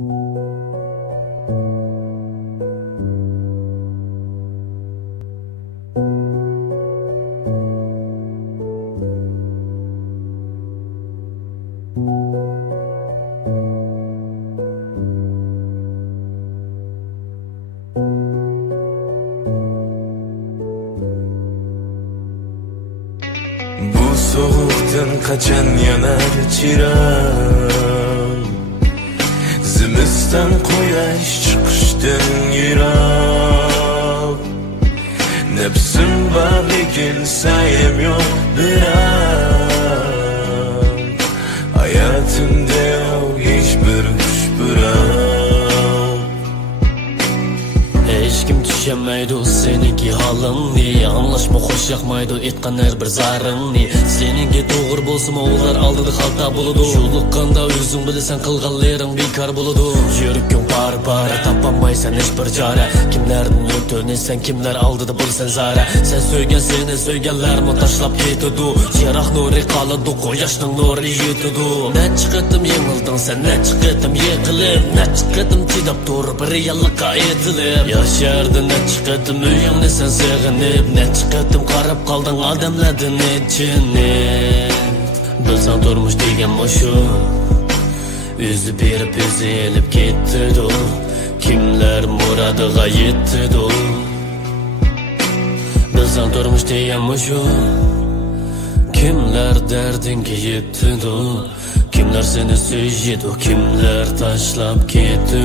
Bu soğuktan kaçan yanar çırak, zimistan quyosh chiqishdan yiroq. Nefsim bor lekin sayim yo'q biroq, hayotimda yo'q hech bir xushbiroq. Hech kim tushunmaydi seniki holingni, anglashma xo'sh yoqmaydi aytgan har bir zaringni. Seninki to'g'ri bo'lsa ular oldida xalta bo'ladi, yo'liqqanda o'zing bilasan qilganlaring bekor bo'ladi. Yuraging par topolmaysan hech bir chora, kimlarni o'tinasan kimlar oldida bo'lsan zara. Sen so'ygan seni so'yganlarni tashlab ketadi, chiroq nuri qoladi, quyoshning nuri yetadi. Necha qatim yengilding sen, necha qatim yiqilib, necha qatim chidab turib reallikqa aytilib yashardin, necha qatim uyingni sen seg'inib, necha qatim qarab qolding odamlardan nechinib. Bilsang turmush degan mushu o'zi berib o'zi elib ketdi, kimlar murodiga yetdi. Bilsang turmush degan mushu, kimlar dardinga yetdi, kimlar seni suydi, kimlar tashlab ketdi.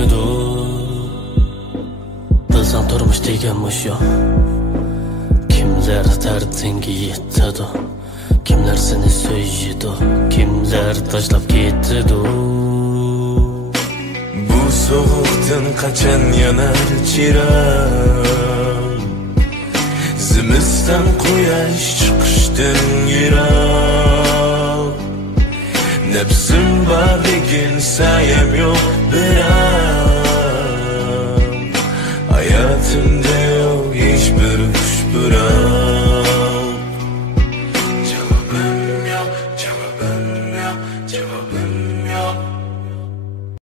Bilsang turmush degan mushu, kimlar dardinga yetdi, kimlar seni suydi, kimlar tashlab ketdi. Bu soğuktan kaçan yanar çırak, zimistan quyosh chiqishdan yiroq. Nefsim bor lekin sayim yo'q biroq,